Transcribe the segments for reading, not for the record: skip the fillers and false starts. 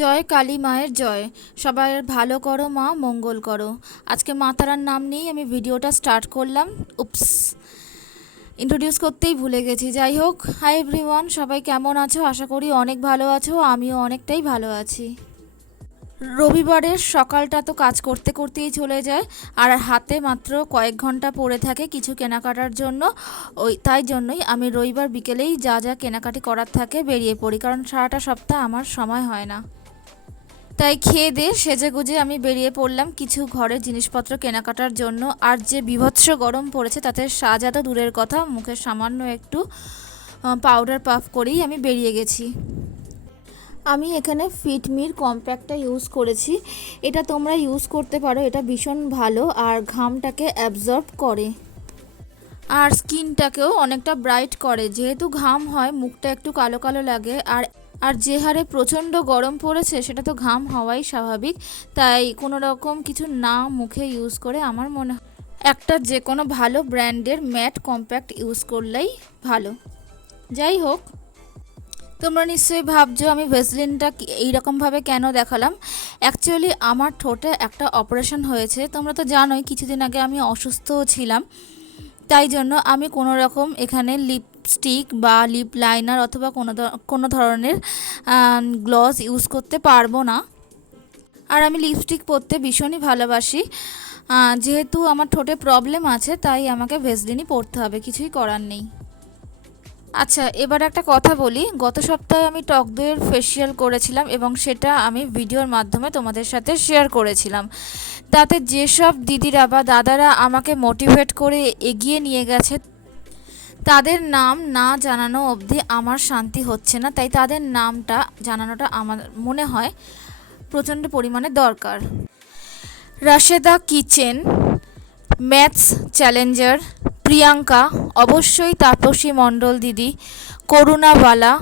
জয় কালী মায়ের জয়। সবাই ভালো করো মা, মঙ্গল করো। আজকে মা তারার নাম নিয়েই আমি ভিডিওটা স্টার্ট করলাম। উপস, ইন্ট্রোডিউস করতেই ভুলে গেছি। যাই হোক, হাই এভরিওয়ান, সবাই কেমন আছো? আশা করি অনেক ভালো আছো, আমিও অনেকটাই ভালো আছি। রবিবারের সকালটা তো কাজ করতে করতেই চলে যায়, আর হাতে মাত্র কয়েক ঘন্টা পড়ে থাকে কিছু কেনাকাটার জন্য। তাই জন্যই আমি রবিবার বিকেলেই যা যা কেনাকাটি করার থাকে বেরিয়ে পড়ি, কারণ সারাটা সপ্তাহ আমার সময় হয় না। তাই খেয়ে দিয়ে সেজেগুজে আমি বেরিয়ে পড়লাম কিছু ঘরের জিনিসপত্র কেনাকাটার জন্য। আর যে বীভৎস গরম পড়েছে তাতে সাজা তো দূরের কথা, মুখে সামান্য একটু পাউডার পাফ করেই আমি বেরিয়ে গেছি। আমি এখানে ফিটমির কম্প্যাক্টটা ইউজ করেছি। এটা তোমরা ইউজ করতে পারো, এটা ভীষণ ভালো আর ঘামটাকে অ্যাবজর্ব করে আর স্কিনটাকেও অনেকটা ব্রাইট করে। যেহেতু ঘাম হয়, মুখটা একটু কালো কালো লাগে, আর আর যে হারে প্রচণ্ড গরম পড়েছে সেটা তো ঘাম হওয়াই স্বাভাবিক। তাই কোনো রকম কিছু না মুখে ইউজ করে আমার মনে হয় একটা যে কোনো ভালো ব্র্যান্ডের ম্যাট কম্প্যাক্ট ইউজ করলেই ভালো। যাই হোক, তোমরা নিশ্চয়ই ভাবছো আমি ভেসলিনটা এইরকমভাবে কেন দেখালাম। অ্যাকচুয়ালি আমার ঠোঁটে একটা অপারেশন হয়েছে, তোমরা তো জানোই। কিছুদিন আগে আমি অসুস্থও ছিলাম, তাই জন্য আমি কোনো রকম এখানে লিপস্টিক বা লিপ লাইনার অথবা কোনো ধরনের গ্লস ইউজ করতে পারবো না। আর আমি লিপস্টিক পরতে ভীষণই ভালোবাসি। যেহেতু আমার ঠোঁটে প্রবলেম আছে, তাই আমাকে ভেসলিনই পরতে হবে, কিছুই করার নেই। আচ্ছা, এবার একটা কথা বলি। গত সপ্তাহে আমি টক দইয়ের ফেসিয়াল করেছিলাম এবং সেটা আমি ভিডিওর মাধ্যমে তোমাদের সাথে শেয়ার করেছিলাম। তাতে যেসব দিদিরা বা দাদারা আমাকে মোটিভেট করে এগিয়ে নিয়ে গেছে, তাদের নাম না জানানো অবধি আমার শান্তি হচ্ছে না। তাই তাদের নামটা জানানোটা আমার মনে হয় প্রচণ্ড পরিমাণে দরকার। Rasheda kitchen, maths Challenger, Priyanka, অবশ্যই তাপসী মণ্ডল দিদি, করুণাবালা,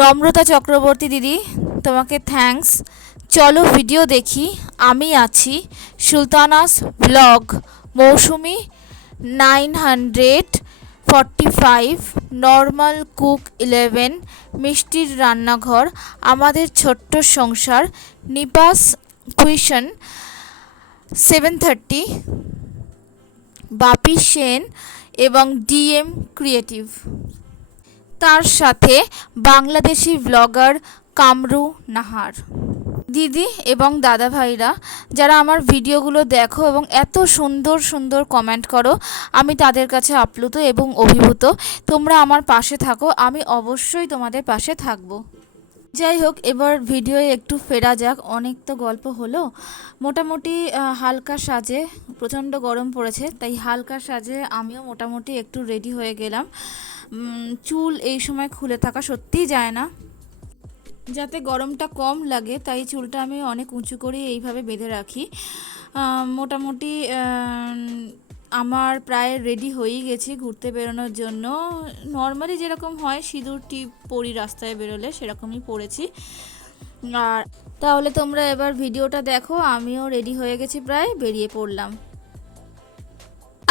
নম্রতা চক্রবর্তী দিদি, তোমাকে থ্যাঙ্কস। চলো ভিডিও দেখি, আমি আছি, সুলতানাস ব্লগ, মৌসুমি 945, নর্মাল কুক 11, মিষ্টির রান্নাঘর, আমাদের ছোট্ট সংসার, নিপাস কুইশন 730, বাপি সেন এবং ডিএম ক্রিয়েটিভ। তার সাথে বাংলাদেশি ব্লগার কামরু নাহার। দিদি এবং দাদা ভাইরা যারা আমার ভিডিওগুলো দেখো এবং এত সুন্দর সুন্দর কমেন্ট করো, আমি তাদের কাছে আপ্লুত এবং অভিভূত। তোমরা আমার পাশে থাকো, আমি অবশ্যই তোমাদের পাশে থাকবো। যাই হোক, এবার ভিডিওয়ে একটু ফেরা যাক। অনেক তো গল্প হলো। মোটামুটি হালকা সাজে, প্রচণ্ড গরম পড়েছে তাই হালকা সাজে আমিও মোটামুটি একটু রেডি হয়ে গেলাম। চুল এই সময় খুলে থাকা সত্যিই যায় না, যাতে গরমটা কম লাগে তাই চুলটা আমি অনেক উঁচু করে এইভাবে বেঁধে রাখি। মোটামুটি আমার প্রায় রেডি হয়েই গেছি ঘুরতে বেরোনোর জন্য। নর্মালি যেরকম হয় সিঁদুর টিপ পরি রাস্তায় বেরোলে, সেরকমই পরেছি। আর তাহলে তোমরা এবার ভিডিওটা দেখো, আমিও রেডি হয়ে গেছি, প্রায় বেরিয়ে পড়লাম।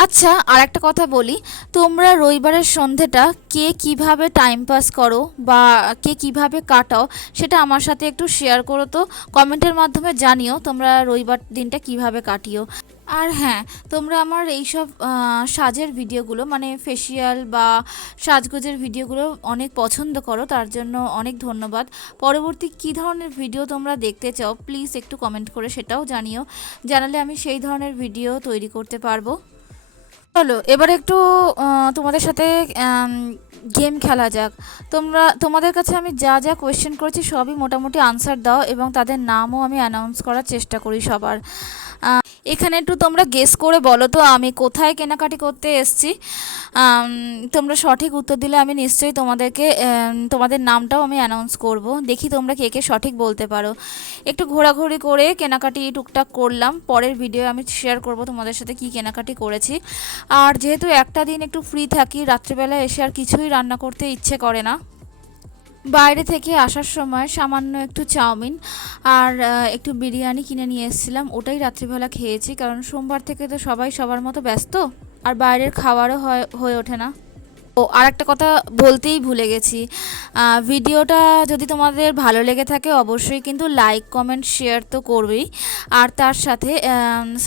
আচ্ছা, আর একটা কথা বলি, তোমরা রবিবারের সন্ধেটা কে কিভাবে টাইম পাস করো বা কে কিভাবে কাটাও সেটা আমার সাথে একটু শেয়ার করো তো, কমেন্টের মাধ্যমে জানিও তোমরা রবিবার দিনটা কিভাবে কাটিও। আর হ্যাঁ, তোমরা আমার এইসব সাজের ভিডিওগুলো মানে ফেসিয়াল বা সাজগোজের ভিডিওগুলো অনেক পছন্দ করো, তার জন্য অনেক ধন্যবাদ। পরবর্তী কী ধরনের ভিডিও তোমরা দেখতে চাও প্লিজ একটু কমেন্ট করে সেটাও জানিও, জানালে আমি সেই ধরনের ভিডিও তৈরি করতে পারবো। চলো এবার একটু তোমাদের সাথে গেম খেলা যাক। তোমাদের কাছে আমি যা যা কোয়েশ্চেন করেছি সবই মোটামুটি আনসার দাও এবং তাদের নামও আমি অ্যানাউন্স করার চেষ্টা করি সবার। এখানে একটু তোমরা গেস করে বলো তো আমি কোথায় কেনাকাটি করতে এসেছি। তোমরা সঠিক উত্তর দিলে আমি নিশ্চয়ই তোমাদের নামটাও আমি অ্যানাউন্স করব। দেখি তোমরা কে কে সঠিক বলতে পারো। একটু ঘোরাঘুরি করে কেনাকাটি টুকটাক করলাম, পরের ভিডিও আমি শেয়ার করব তোমাদের সাথে কি কেনাকাটি করেছি। আর যেহেতু একটা দিন একটু ফ্রি থাকি, রাত্রিবেলা এসে আর কিছুই রান্না করতে ইচ্ছে করে না, বাইরে থেকে আসার সময় সামান্য একটু চাউমিন আর একটু বিরিয়ানি কিনে নিয়ে এসেছিলাম, ওটাই রাত্রিবেলা খেয়েছি। কারণ সোমবার থেকে তো সবাই সবার মতো ব্যস্ত আর বাইরের খাওয়ারও হয়ে ওঠে না। ও আর একটা কথা বলতেই ভুলে গেছি, ভিডিওটা যদি তোমাদের ভালো লেগে থাকে অবশ্যই কিন্তু লাইক কমেন্ট শেয়ার তো করবেই, আর তার সাথে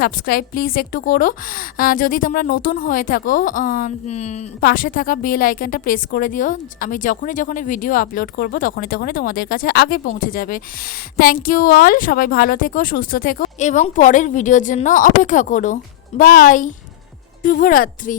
সাবস্ক্রাইব প্লিজ একটু করো। যদি তোমরা নতুন হয়ে থাকো পাশে থাকা বেল আইকনটা প্রেস করে দিও, আমি যখনই ভিডিও আপলোড করব তখনই তোমাদের কাছে আগে পৌঁছে যাবে। থ্যাংক ইউ অল, সবাই ভালো থেকো, সুস্থ থেকো এবং পরের ভিডিওর জন্য অপেক্ষা করো। বাই, শুভরাত্রি।